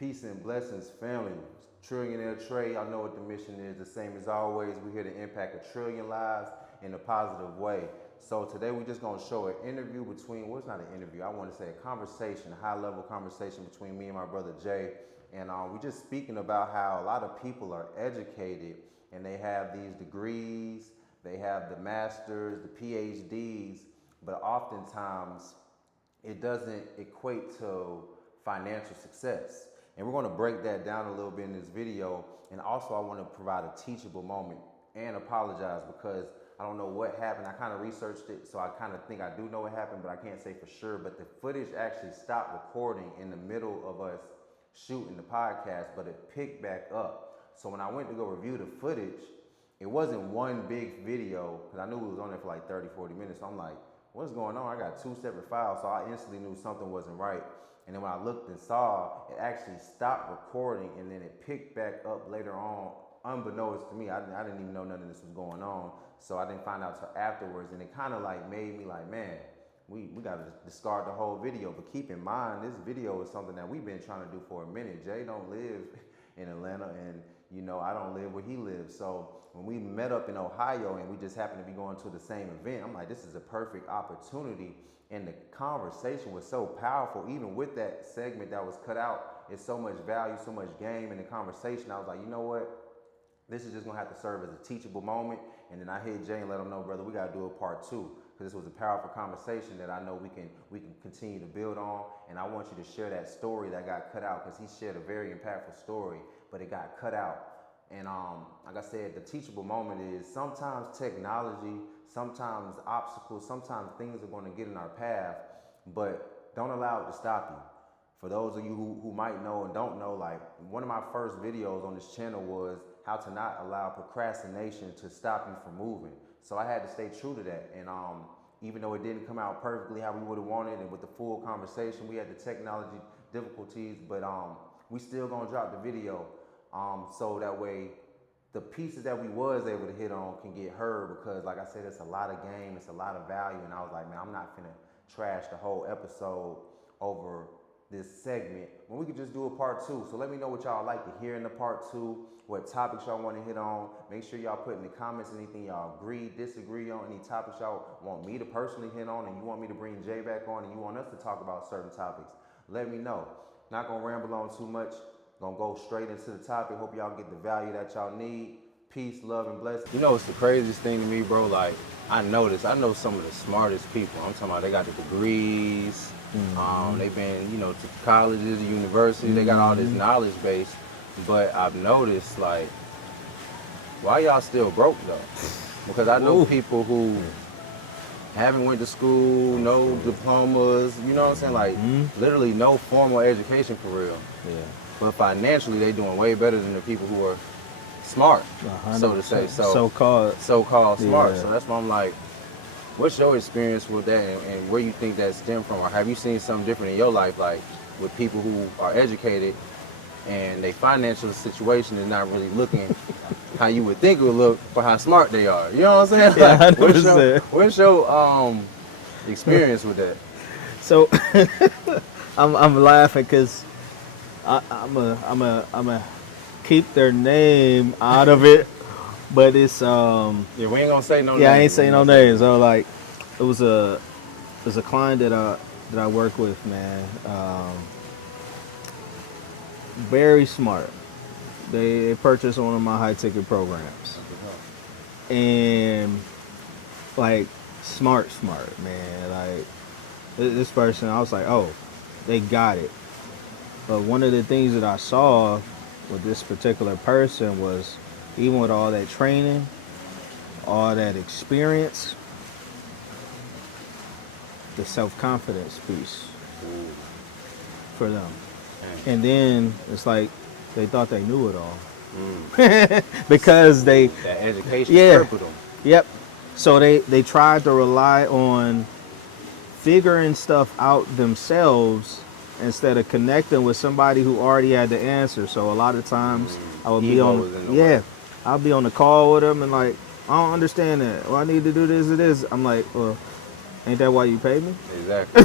Peace and blessings, family. Trillionaire Trey, I know what the mission is. The same as always, we're here to impact a trillion lives in a positive way. So today we're just gonna show an interview between, well, it's not an interview, I wanna say a conversation, a high level conversation between me and my brother Jay. And we're just speaking about how a lot of people are educated and they have these degrees, they have the masters, the PhDs, but oftentimes it doesn't equate to financial success. And we're going to break that down a little bit in this video. And also I want to provide a teachable moment and apologize because I don't know what happened. I kind of researched it, so I kind of think I do know what happened, but I can't say for sure. But the footage actually stopped recording in the middle of us shooting the podcast, but it picked back up. So when I went to go review the footage, it wasn't one big video because I knew it was on there for like 30, 40 minutes. So I'm like, what's going on? I got two separate files, so I instantly knew something wasn't right. And then when I looked and saw, it actually stopped recording and then it picked back up later on, unbeknownst to me. I didn't even know none of this was going on. So I didn't find out till afterwards. And it kind of like made me like, man, we got to discard the whole video. But keep in mind, this video is something that we've been trying to do for a minute. Jay don't live in Atlanta and you know, I don't live where he lives. So when we met up in Ohio and we just happened to be going to the same event, I'm like, this is a perfect opportunity. And the conversation was so powerful. Even with that segment that was cut out, it's so much value, so much game in the conversation. I was like, you know what? This is just gonna have to serve as a teachable moment. And then I hit Jay and let him know, brother, we gotta do a part two. Because this was a powerful conversation that I know we can continue to build on. And I want you to share that story that got cut out, because he shared a very impactful story, but it got cut out. And like I said, the teachable moment is sometimes technology, sometimes obstacles, sometimes things are going to get in our path, but don't allow it to stop you. For those of you who might know and don't know, like one of my first videos on this channel was how to not allow procrastination to stop you from moving. So I had to stay true to that. And even though it didn't come out perfectly how we would have wanted and with the full conversation, we had the technology difficulties, but we still gonna drop the video. So that way the pieces that we was able to hit on can get heard, because like I said, it's a lot of game, it's a lot of value, and I was like, man, I'm not finna trash the whole episode over this segment when we could just do a part two. So let me know what y'all like to hear in the part two, what topics y'all want to hit on. Make sure y'all put in the comments anything y'all agree, disagree on, any topics y'all want me to personally hit on and you want me to bring Jay back on and you want us to talk about certain topics. Let me know. Not gonna ramble on too much. Gonna go straight into the topic. Hope y'all get the value that y'all need. Peace, love, and blessings. You know, it's the craziest thing to me, bro. Like, I know some of the smartest people. I'm talking about they got the degrees. They've been, you know, to colleges, universities. They got all this knowledge base. But I've noticed, like, why y'all still broke, though? Because I know people who haven't went to school, no diplomas, you know what I'm saying? Like, literally no formal education for real. Yeah. But financially, they doing way better than the people who are smart, so to say. So-called smart. Yeah. So that's why I'm like, what's your experience with that, and where you think that stemmed from? Or have you seen something different in your life, like with people who are educated and their financial situation is not really looking how you would think it would look for how smart they are? You know what I'm saying? Yeah, like, what's your experience with that? So I'm laughing because I'm a keep their name out of it, but it's yeah, we ain't gonna say no names. Yeah, I ain't saying no names. So like, it was a client that I work with, man. Very smart. They purchased one of my high ticket programs, and like smart, man. Like this person, I was like, oh, they got it. But one of the things that I saw with this particular person was, even with all that training, all that experience, the self-confidence piece for them. And then it's like they thought they knew it all. Because that education crippled them. Yep. So they tried to rely on figuring stuff out themselves instead of connecting with somebody who already had the answer. So a lot of times I would I'll be on the call with them and like, I don't understand that. Well, I need to do this or this. I'm like, well, ain't that why you pay me? Exactly.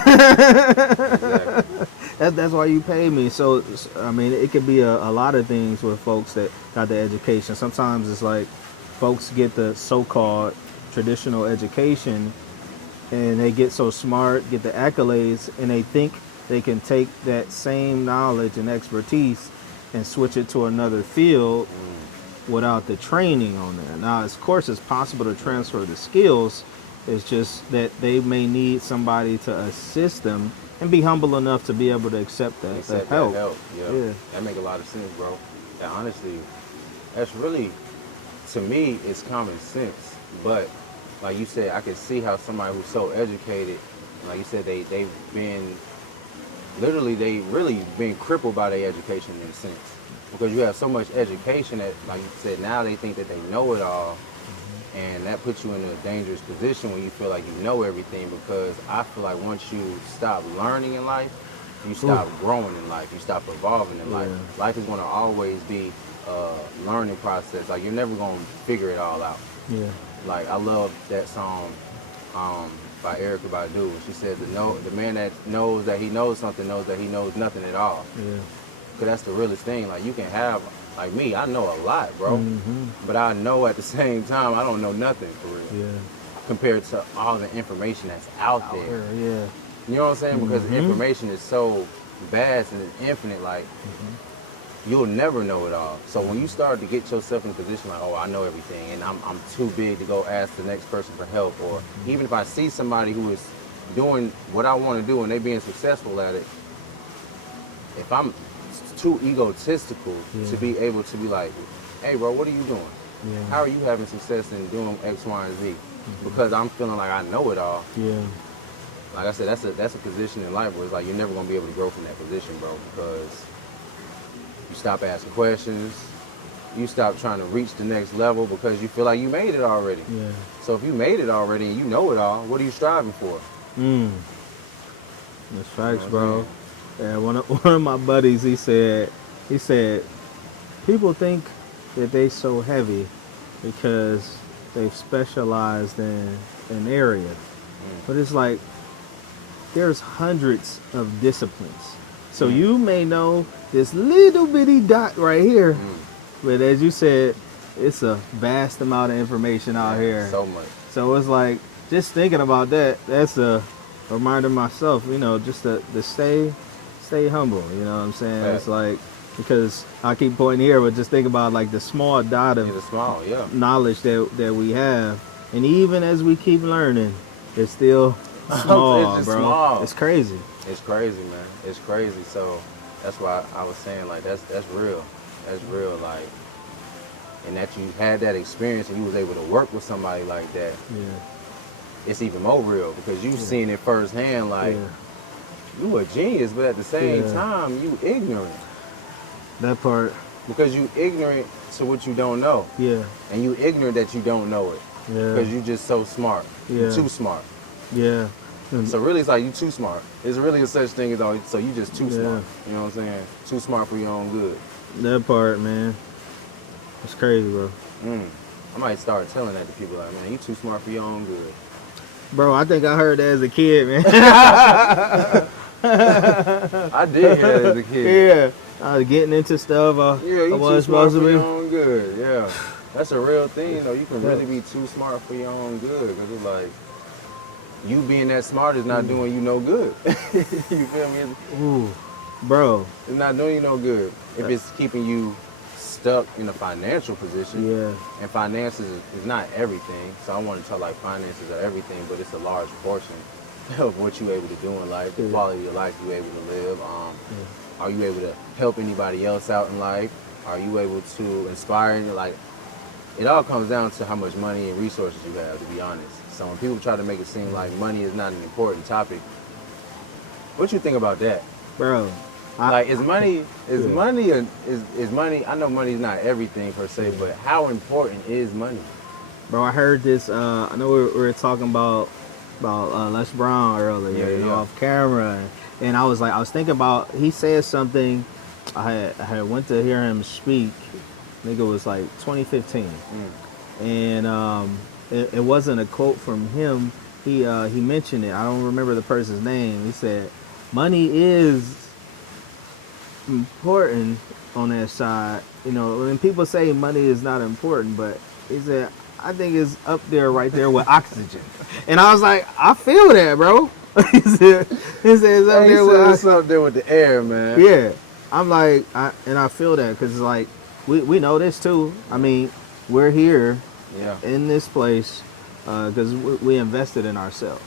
That's why you pay me. So I mean, it could be a lot of things with folks that got the education. Sometimes it's like folks get the so-called traditional education, and they get so smart, get the accolades, and they think they can take that same knowledge and expertise and switch it to another field without the training on there. Now, of course, it's possible to transfer the skills. It's just that they may need somebody to assist them and be humble enough to be able to accept that, Accept help. that help. Yeah. Yeah. That make a lot of sense, bro. And honestly, that's really, to me, it's common sense. But like you said, I can see how somebody who's so educated, like you said, they've been literally, they really been crippled by their education in a sense. Because you have so much education that, like you said, now they think that they know it all. And that puts you in a dangerous position when you feel like you know everything, because I feel like once you stop learning in life, you stop growing in life, you stop evolving in life. Life is going to always be a learning process. Like, you're never going to figure it all out. Yeah. Like, I love that song by Erykah Badu. She said, the man that knows that he knows something knows that he knows nothing at all. Yeah. Because that's the realest thing. Like, you can have, like me, I know a lot, bro. But I know at the same time, I don't know nothing for real. Yeah. Compared to all the information that's out there. Yeah. You know what I'm saying? Because the information is so vast and infinite, like, you'll never know it all. So when you start to get yourself in a position like, oh, I know everything, and I'm too big to go ask the next person for help, or even if I see somebody who is doing what I want to do and they being successful at it, if I'm too egotistical to be able to be like, hey, bro, what are you doing? Yeah. How are you having success in doing X, Y, and Z? Because I'm feeling like I know it all. Yeah. Like I said, that's a position in life where it's like you're never gonna be able to grow from that position, bro, because you stop asking questions, you stop trying to reach the next level because you feel like you made it already. Yeah. So if you made it already and you know it all, what are you striving for? That's facts, bro. Yeah, one of my buddies, he said, people think that they so heavy because they've specialized in an area. But it's like, there's hundreds of disciplines. So you may know this little bitty dot right here, but as you said, it's a vast amount of information out here. So much. So it's like, just thinking about that, that's a reminder myself, you know, just to stay humble, you know what I'm saying? Right. It's like, because I keep pointing here, but just think about like the small dot of knowledge that we have. And even as we keep learning, it's still small, it's bro. Small. It's crazy. It's crazy, man. It's crazy. So that's why I was saying, like, that's real. That's real, like, and that you had that experience and you was able to work with somebody like that. Yeah. It's even more real because you've seen it firsthand, like, you a genius, but at the same time, you ignorant. That part. Because you ignorant to what you don't know. Yeah. And you ignorant that you don't know it. Yeah. Because you just so smart. Yeah. You're too smart. Yeah. So really, it's like you too smart. There's really a such thing as so you just too smart. You know what I'm saying? Too smart for your own good. That part, man. It's crazy, bro. I might start telling that to people, like, man, you too smart for your own good. Bro, I think I heard that as a kid, man. I did hear that as a kid. Yeah. I was getting into stuff. You I too wasn't smart supposed to for be. your own good. Yeah. That's a real thing, though. You can really be too smart for your own good. Because it's like, you being that smart is not doing you no good. You feel me? Ooh, bro. It's not doing you no good if it's keeping you stuck in a financial position. Yeah. And finances is not everything. So I want to tell, like, finances are everything, but it's a large portion of what you're able to do in life, the quality of your life you're able to live. Are you able to help anybody else out in life? Are you able to inspire? Like, it all comes down to how much money and resources you have, to be honest. So when people try to make it seem like money is not an important topic, what you think about that? Bro. Like, is money, I know money is not everything per se, but how important is money? Bro, I heard this, I know we were talking about Les Brown earlier, you know, off camera. And I was thinking about, he said something, I had went to hear him speak, I think it was like 2015. And it wasn't a quote from him. He mentioned it. I don't remember the person's name. He said, money is important on that side. You know, when people say money is not important, but he said, I think it's up there, right there with oxygen. And I was like, I feel that, bro. He said it's up there with it's up there with the air, man. yeah. I'm like, I feel that because it's like, we know this too. I mean, we're here Yeah. in this place because we invested in ourselves.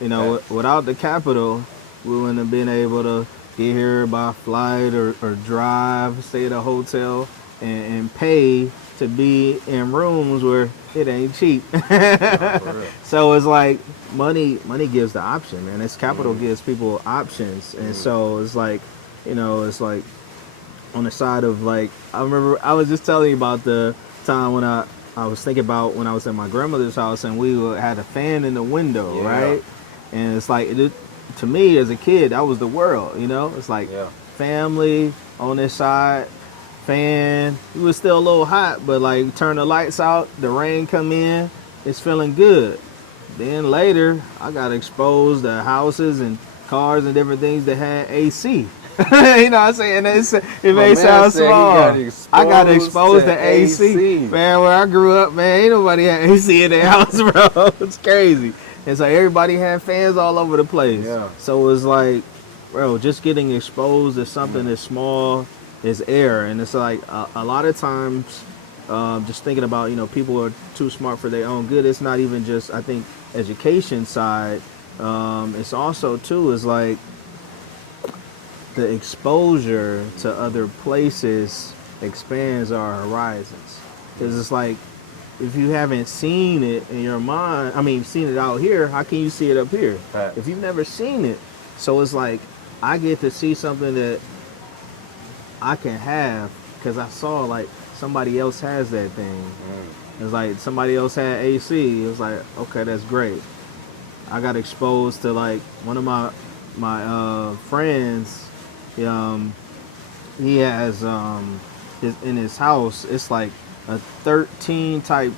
You know, Facts. without the capital, we wouldn't have been able to get here by flight or drive, stay at a hotel, and pay to be in rooms where it ain't cheap. Nah, for real. So it's like money gives the option, man. It's capital gives people options, and so it's like, you know, it's like on the side of like, I remember I was just telling you about the time when I was thinking about when I was at my grandmother's house and we had a fan in the window, Yeah. right? And it's like, to me as a kid, that was the world, you know? It's like Yeah. family on this side, fan. It was still a little hot, but like turn the lights out, the rain come in, it's feeling good. Then later, I got exposed to houses and cars and different things that had AC. You know what I'm saying? It may man sound said he small. got I got exposed exposed to to AC. AC. Man, where I grew up, man, ain't nobody had AC in their house, bro. It's crazy. And so everybody had fans all over the place. Yeah. So it's like, bro, just getting exposed to something as small as air. And it's like a lot of times, just thinking about, you know, people are too smart for their own good. It's not even just, I think, education side. It's also, too, is like the exposure to other places expands our horizons. Because it's like, if you haven't seen it in your mind, I mean, seen it out here, how can you see it up here? Facts. If you've never seen it. So it's like, I get to see something that I can have because I saw like somebody else has that thing. It's like somebody else had AC. It was like, okay, that's great. I got exposed to like one of my friends. He has in his house. It's like a 13 type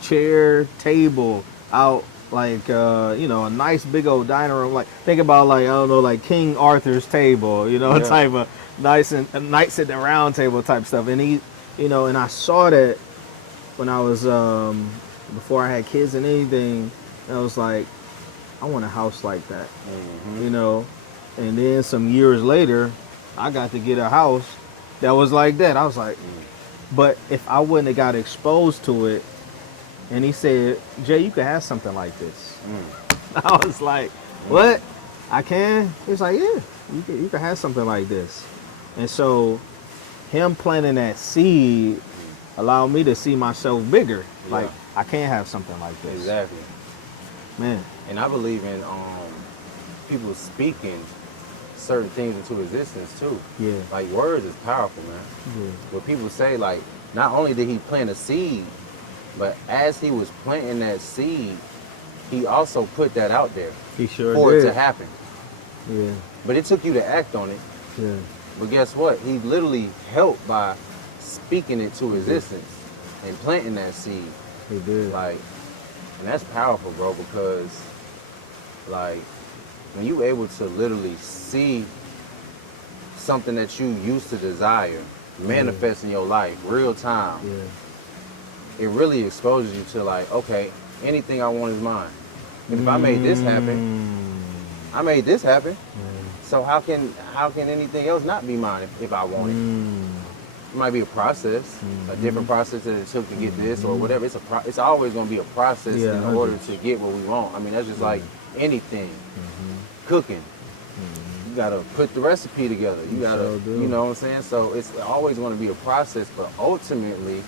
chair table out, like you know, a nice big old dining room. Like think about like, I don't know, like King Arthur's table, you know, Yeah. type of nice and knights at the round table type stuff. And he, you know, and I saw that when I was before I had kids and anything. And I was like, I want a house like that, you know. And then some years later, I got to get a house that was like that. I was like, but if I wouldn't have got exposed to it, and he said, Jay, you could have something like this. I was like, what? I can? He's like, yeah, you can have something like this. And so him planting that seed allowed me to see myself bigger. Yeah. Like, I can have something like this. Exactly. Man. And I believe in people speaking certain things into existence too. Yeah. Like words is powerful, man. Yeah. What people say, like, not only did he plant a seed, but as he was planting that seed, he also put that out there He sure for did. it to happen. Yeah. But it took you to act on it. Yeah. But guess what? He literally helped by speaking it to existence and planting that seed. He did. Like, and that's powerful, bro, because like when you able to literally see something that you used to desire manifest in your life real time, Yeah. it really exposes you to like, okay, anything I want is mine. And if I made this happen, I made this happen. So how can anything else not be mine if I want it? It might be a process, a different process that it took to get this or whatever. It's always going to be a process Yeah, in order to get what we want. I mean, that's just like anything. Cooking. You got to put the recipe together. You got to, sure do. you know what I'm saying? So it's always going to be a process, but ultimately,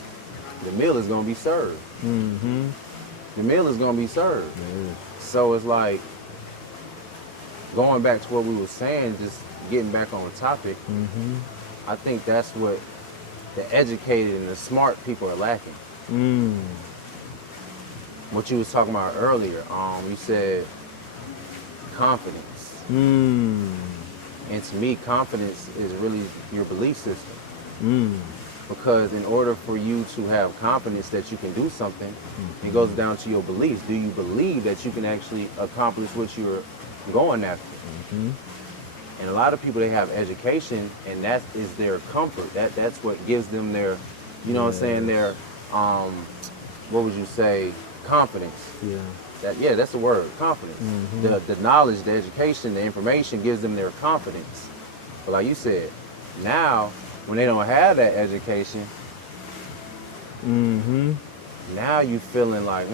the meal is going to be served. Mm-hmm. The meal is going to be served. Yeah. So it's like, going back to what we were saying, just getting back on the topic, Mm-hmm. I think that's what the educated and the smart people are lacking. What you was talking about earlier, you said confidence. And to me, confidence is really your belief system. Because in order for you to have confidence that you can do something, it goes down to your beliefs. Do you believe that you can actually accomplish what you're going after? And a lot of people, they have education, and that is their comfort. That's what gives them their, you know what I'm saying, their, what would you say, confidence. Yeah. That's the word, confidence. The knowledge, the education, the information gives them their confidence. But like you said, now when they don't have that education, now you feeling like,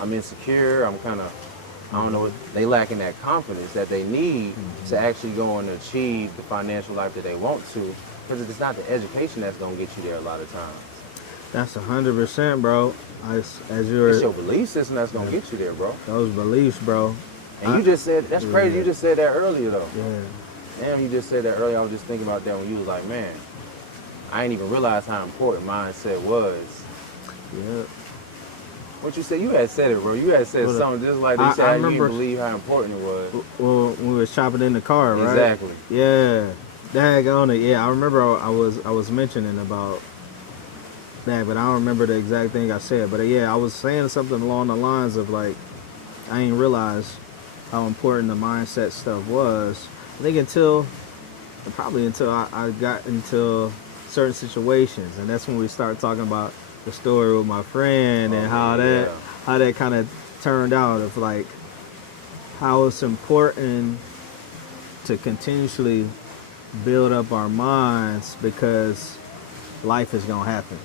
I'm insecure. I'm kind of, I don't know, they lacking that confidence that they need to actually go and achieve the financial life that they want to. Because it's not the education that's gonna get you there a lot of times. That's 100%, bro. As you're, It's your belief system that's gonna get you there, bro. those beliefs, bro. And you just said, that's crazy. You just said that earlier, though. Yeah. Damn, you just said that earlier. I was just thinking about that when you was like, man, I didn't even realize how important mindset was. Yeah. What you said, you had said it, bro. You had said something just like this. You didn't believe how important it was. Well, we was chopping in the car, right? Exactly. Yeah. Daggone it. Yeah, I remember I was mentioning about that, but I don't remember the exact thing I said. But yeah, I was saying something along the lines of like, I didn't realize how important the mindset stuff was. I think probably until I got into certain situations, and that's when we start talking about the story with my friend and how that kind of turned out, of like how it's important to continuously build up our minds, because life is gonna happen.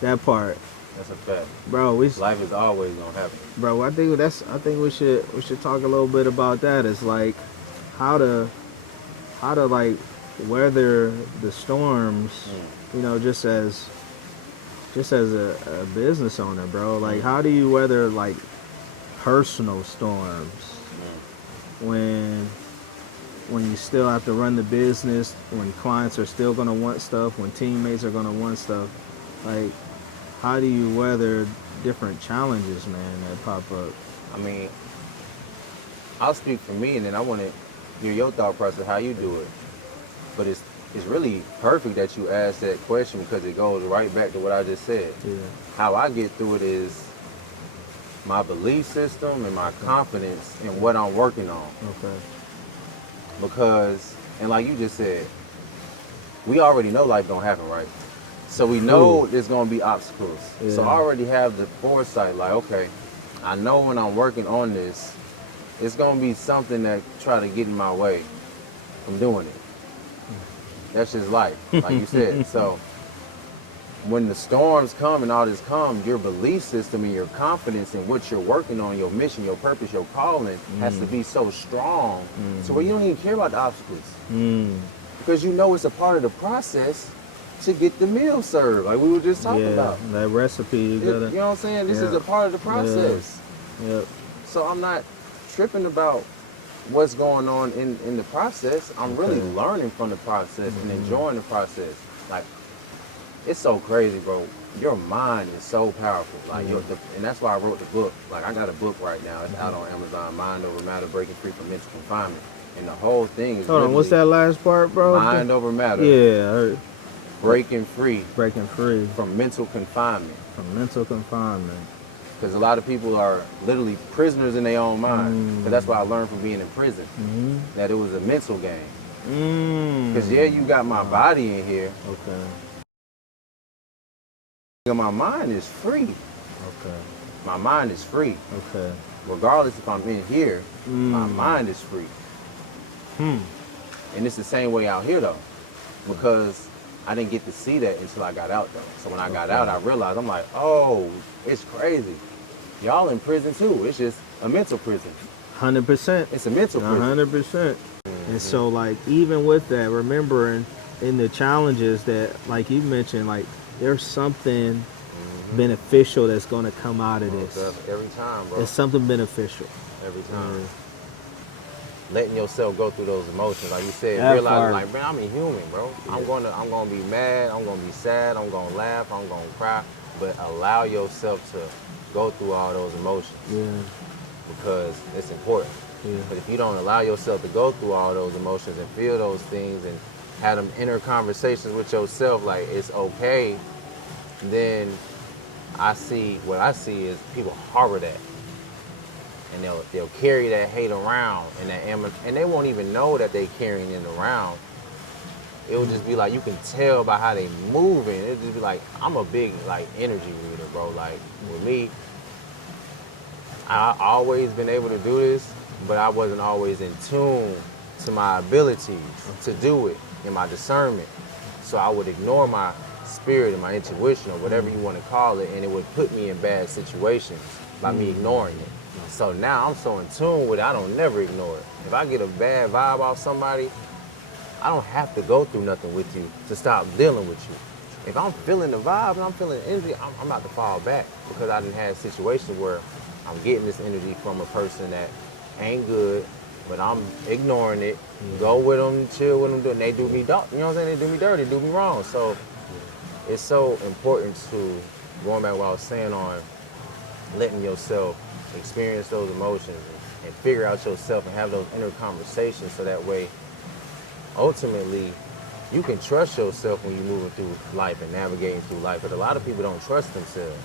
That part, that's a fact, bro. Life is always gonna happen, bro. I think we should talk a little bit about that. It's like how to like weather the storms. You know, just as a business owner, bro. Like, how do you weather like personal storms when you still have to run the business, when clients are still gonna want stuff, when teammates are gonna want stuff? Like, how do you weather different challenges, man, that pop up? I mean, I'll speak for me, and then I want to hear your thought process, how you do it. But it's really perfect that you asked that question, because it goes right back to what I just said. Yeah. How I get through it is my belief system and my confidence in what I'm working on. Okay. Because, and like you just said, we already know life don't happen, right? So we know there's gonna be obstacles. Yeah. So I already have the foresight, like, okay, I know when I'm working on this, it's gonna be something that try to get in my way from doing it. That's just life, like you said. So when the storms come and all this comes, your belief system and your confidence in what you're working on, your mission, your purpose, your calling, has to be so strong, so where you don't even care about the obstacles. Because you know it's a part of the process to get the meal served, like we were just talking about. That recipe, you know what I'm saying? This is a part of the process. Yep. So I'm not tripping about what's going on in the process. I'm really learning from the process and enjoying the process. Like, it's so crazy, bro. Your mind is so powerful. Like, and that's why I wrote the book. Like, I got a book right now. It's out on Amazon, Mind Over Matter, Breaking Free from Mental Confinement. And the whole thing is Hold on, what's that last part, bro? Mind Over Matter. Yeah, I heard. Breaking free from mental confinement. Because a lot of people are literally prisoners in their own mind. Because that's what I learned from being in prison. That it was a mental game. Because you got my body in here. Okay. My mind is free. Okay. My mind is free. Okay. Regardless if I'm in here, my mind is free. And it's the same way out here, though. Because I didn't get to see that until I got out, though. So when I got out, I realized, I'm like, oh, it's crazy. Y'all in prison, too. It's just a mental prison. 100%. It's a mental prison. 100%. And so, like, even with that, remembering in the challenges that, like you mentioned, like, there's something beneficial that's going to come out of this. Every time, bro. It's something beneficial. Every time. Letting yourself go through those emotions, like you said, realizing, like, man, I'm a human, bro. Yeah. I'm gonna be mad, I'm gonna be sad, I'm gonna laugh, I'm gonna cry, but allow yourself to go through all those emotions. Yeah. Because it's important. Yeah. But if you don't allow yourself to go through all those emotions and feel those things and have them inner conversations with yourself, like it's okay, then what I see is people harbor that. and they'll carry that hate around and and they won't even know that they carrying it around. It would just be like, you can tell by how they moving. It'll just be like, I'm a big like energy reader, bro. Like with me, I always been able to do this, but I wasn't always in tune to my abilities to do it and my discernment. So I would ignore my spirit and my intuition or whatever you want to call it, and it would put me in bad situations by me ignoring it. So now I'm so in tune with it, I don't never ignore it. If I get a bad vibe off somebody, I don't have to go through nothing with you to stop dealing with you. If I'm feeling the vibe and I'm feeling the energy, I'm about to fall back because I done had situations where I'm getting this energy from a person that ain't good, but I'm ignoring it, go with them, chill with them, and they do me, you know what I'm saying? They do me dirty, do me wrong. So it's so important to, going back to what I was saying on letting yourself experience those emotions and figure out yourself and have those inner conversations so that way, ultimately, you can trust yourself when you're moving through life and navigating through life. But a lot of people don't trust themselves.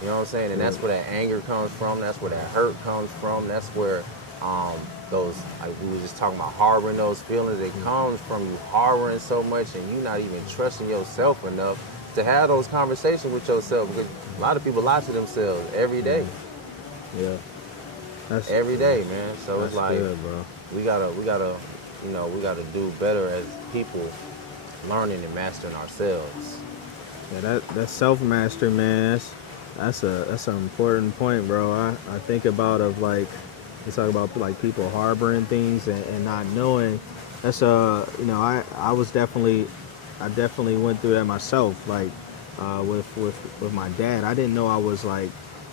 You know what I'm saying? And that's where that anger comes from. That's where that hurt comes from. That's where those, like we were just talking about, harboring those feelings. It comes from you harboring so much and you not even trusting yourself enough to have those conversations with yourself. Because a lot of people lie to themselves every day. Yeah. That's every day, man. So it's like, good, bro. we gotta do better as people, learning and mastering ourselves. Yeah, that self-mastery, man, that's an important point, bro. I think about of like, you talk about like people harboring things and not knowing. That's I definitely went through that myself. Like with my dad, I didn't know I was like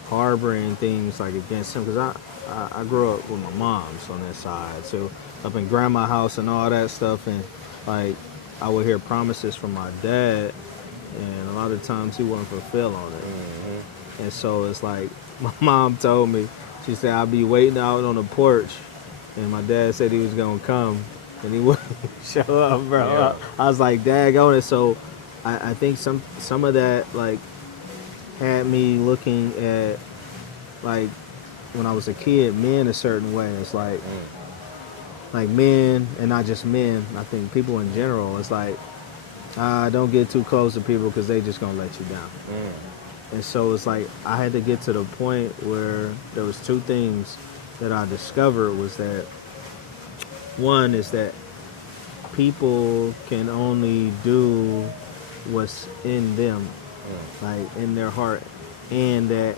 harboring things like against him because I grew up with my mom's on that side, so up in grandma's house and all that stuff, and like I would hear promises from my dad, and a lot of times he wouldn't fulfill on it. Mm-hmm. And so it's like my mom told me, she said I'd be waiting out on the porch, and my dad said he was gonna come, and he wouldn't show up, bro. Yeah. I was like, daggone it. So I think some of that like had me looking at like when I was a kid, men a certain way. It's like men, and not just men. I think people in general. It's like don't get too close to people because they just gonna let you down. And so it's like I had to get to the point where there was two things that I discovered was that one is that people can only do what's in them, like in their heart, and that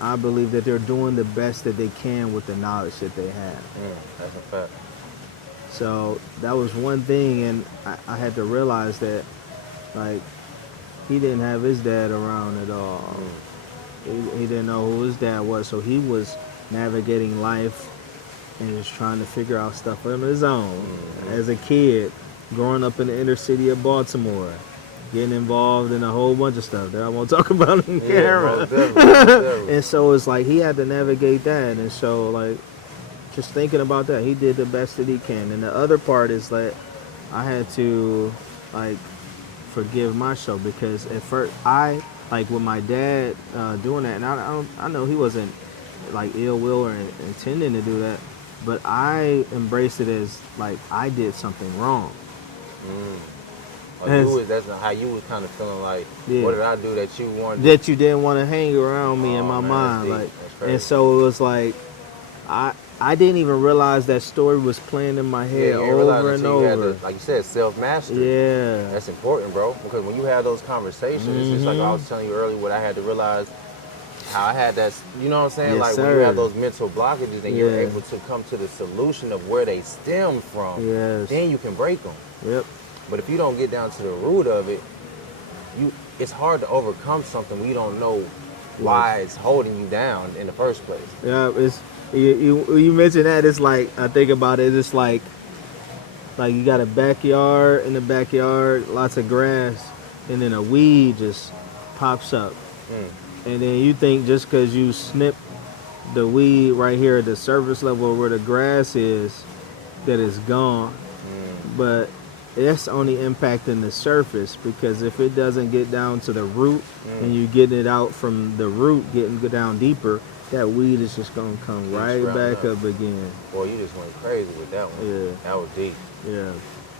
I believe that they're doing the best that they can with the knowledge that they have. That's a fact. So that was one thing, and I had to realize that, like, he didn't have his dad around at all. He didn't know who his dad was, so he was navigating life and just trying to figure out stuff on his own. As a kid, growing up in the inner city of Baltimore, getting involved in a whole bunch of stuff that I won't talk about on camera. Most definitely. And so it's like he had to navigate that. And so like just thinking about that, he did the best that he can. And the other part is that I had to like forgive myself because at first I like with my dad doing that, and I know he wasn't like ill will or intending to do that, but I embraced it as like I did something wrong. That's how you was kind of feeling like, what did I do that you wanted? That you didn't want to hang around me in my mind. Like, and so it was like, I didn't even realize that story was playing in my head over and over. Like you said, self-mastery. Yeah. That's important, bro. Because when you have those conversations, it's just like I was telling you earlier what I had to realize, how I had that, you know what I'm saying? Yes, like sir. when you have those mental blockages and you're able to come to the solution of where they stem from, then you can break them. Yep. But if you don't get down to the root of it, it's hard to overcome something when you don't know why it's holding you down in the first place. Yeah, it's you mentioned that. It's like I think about it. It's like you got a backyard. In the backyard, lots of grass, and then a weed just pops up, and then you think just because you snip the weed right here at the surface level where the grass is, that it's gone, but it's only impacting the surface, because if it doesn't get down to the root and you getting it out from the root, getting down deeper, that weed is just gonna come Keep right sprouting back up. up again. Boy, you just went crazy with that one. Yeah. That was deep. Yeah.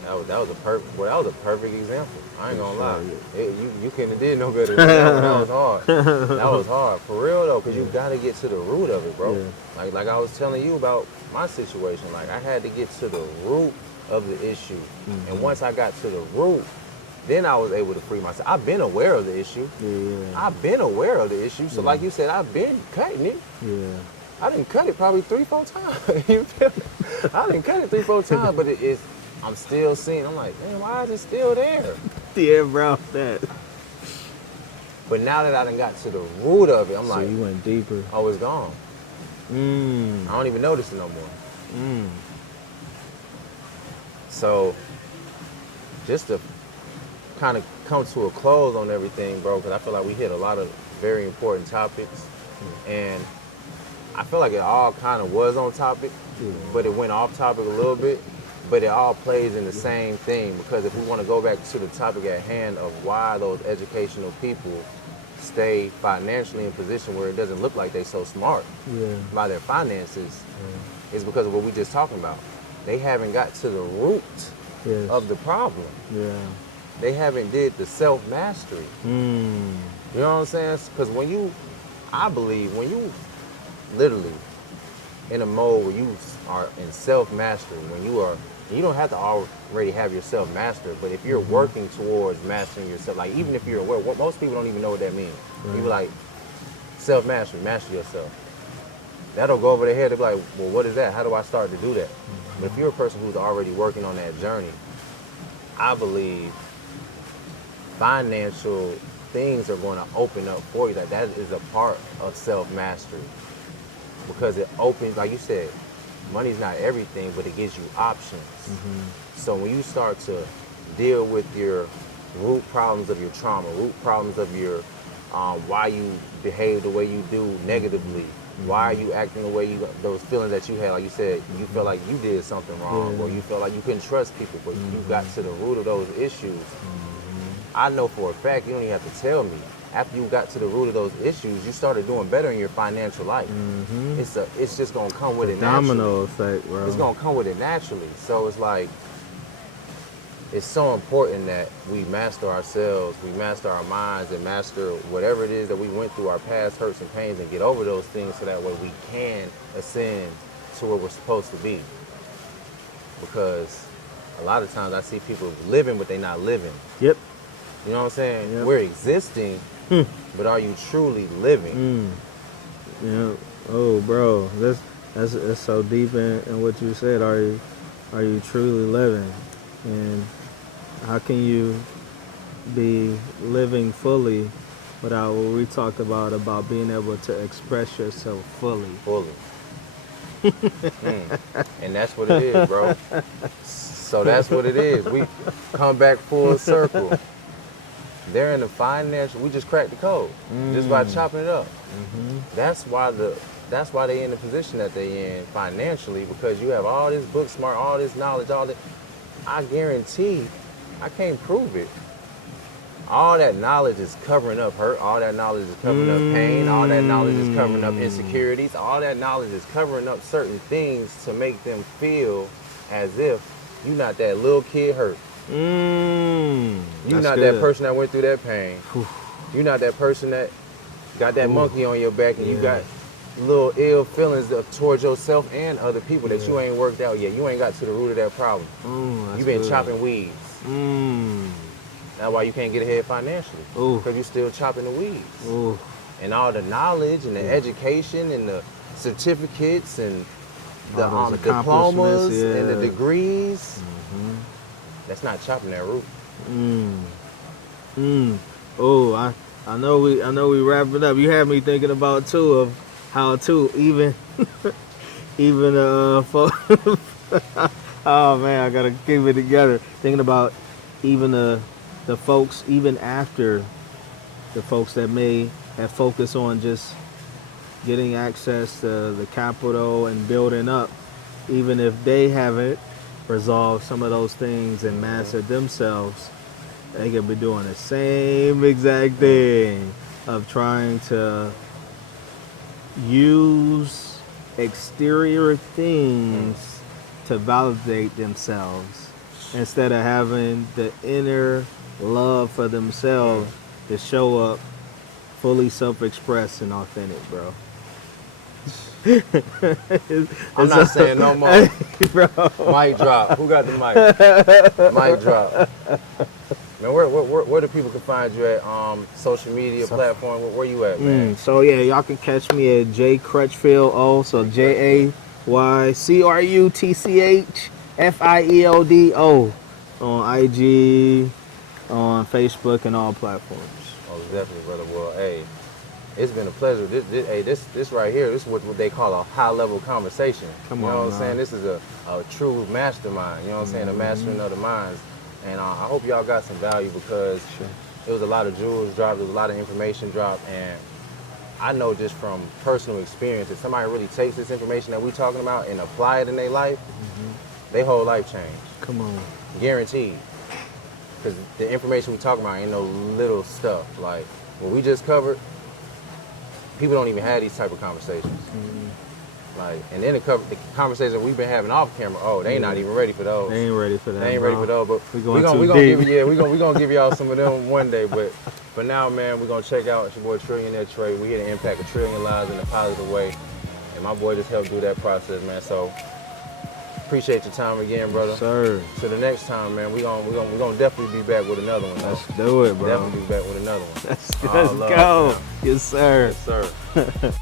That was a perfect. Well, that was a perfect example. I ain't gonna lie. Sure, You couldn't have did no better than that one. That was hard. That was hard for real though, because you gotta get to the root of it, bro. Yeah. Like I was telling you about my situation. Like I had to get to the root of the issue, and once I got to the root, then I was able to free myself. I've been aware of the issue. Yeah. I've been aware of the issue. So like you said, I've been cutting it. Yeah. I didn't cut it probably 3-4 times. You feel me? I didn't cut it 3-4 times, but it's. I'm still seeing. I'm like, man, why is it still there? Yeah, bro. That. But now that I done got to the root of it, I'm So like, you went deeper. oh, it's gone. Mm. I don't even notice it no more. Mm. So, just to kind of come to a close on everything, bro, because I feel like we hit a lot of very important topics, and I feel like it all kind of was on topic, but it went off topic a little bit. But it all plays in the same thing, because if we want to go back to the topic at hand of why those educational people stay financially in a position where it doesn't look like they so smart by their finances, is because of what we just talking about. They haven't got to the root of the problem. Yeah. They haven't did the self-mastery. Mm. You know what I'm saying? Because I believe when you literally in a mode where you are in self-mastery, when you don't have to already have yourself mastered, but if you're working towards mastering yourself, like even if you're aware, most people don't even know what that means. You be like, self-mastery, master yourself. That'll go over their head. They'll be like, well, what is that? How do I start to do that? But if you're a person who's already working on that journey, I believe financial things are going to open up for you. That is a part of self-mastery, because it opens, like you said, money's not everything, but it gives you options. So when you start to deal with your root problems of your trauma, root problems of your why you behave the way you do negatively, why are you acting the way you, those feelings that you had, like you said, you feel like you did something wrong, or you feel like you couldn't trust people, but you got to the root of those issues. I know for a fact, you don't even have to tell me, after you got to the root of those issues, you started doing better in your financial life. It's just gonna come with it naturally. Domino effect, bro. It's gonna come with it naturally. So it's like, it's so important that we master ourselves, we master our minds, and master whatever it is that we went through, our past hurts and pains, and get over those things so that way we can ascend to where we're supposed to be. Because a lot of times I see people living, but they're not living. Yep. You know what I'm saying? Yep. We're existing, but are you truly living? Yeah. Oh, bro, that's so deep in what you said. Are you truly living? And how can you be living fully without what we talked about being able to express yourself fully? And that's what it is, bro. So that's what it is. We come back full circle. They're in the financial. We just cracked the code just by chopping it up. That's why they in the position that they in financially, because you have all this book smart, all this knowledge, all that. I guarantee, I can't prove it. All that knowledge is covering up hurt. All that knowledge is covering up pain. All that knowledge is covering up insecurities. All that knowledge is covering up certain things to make them feel as if you're not that little kid hurt. You're not that person that went through that pain. You're not that person that got that monkey on your back and you got little ill feelings towards yourself and other people that you ain't worked out yet. You ain't got to the root of that problem. You've been chopping weeds. That's why you can't get ahead financially. Because you're still chopping the weeds. And all the knowledge and the education and the certificates and the diplomas and the degrees, that's not chopping that root. Oh, I know we wrap it up. You had me thinking about too of how to even oh man, I gotta keep it together. Thinking about even the folks, even after the folks that may have focused on just getting access to the capital and building up, even if they haven't resolved some of those things and mastered themselves, they could be doing the same exact thing of trying to use exterior things to validate themselves instead of having the inner love for themselves to show up fully self-expressed and authentic, bro. I'm not saying no more. Bro. Mic drop. Who got the mic? Mic drop. Man, where do people can find you at? Social media platform. Where you at, man? So yeah, y'all can catch me at Jay Crutchfield O. So JayCrutchfieldo on IG, on Facebook, and all platforms. Oh, definitely, brother. Well, hey, it's been a pleasure. This right here, this is what they call a high-level conversation. Come you know on, what I'm man. saying? This is a true mastermind. You know what I'm saying? A mastering of the minds. And I hope y'all got some value because it was a lot of jewels dropped, there was a lot of information dropped, and I know just from personal experience, if somebody really takes this information that we're talking about and apply it in their life, their whole life change. Come on. Guaranteed. Because the information we talking about ain't no little stuff. Like, what we just covered, people don't even have these type of conversations. Like, and then the conversations we've been having off camera, oh, they ain't not even ready for those. They ain't ready for that. They ain't bro. ready for those, but we gonna give you, we gonna give y'all some of them one day. But for now, man, we're gonna check out. It's your boy Trillionaire Trey. We here to impact a trillion lives in a positive way, and my boy just helped do that process, man. So appreciate your time again, brother. Sir. So the next time, man, we gonna definitely be back with another one. Let's do it, bro. Definitely be back with another one. Let's All go. love, man. Yes, sir. Yes, sir.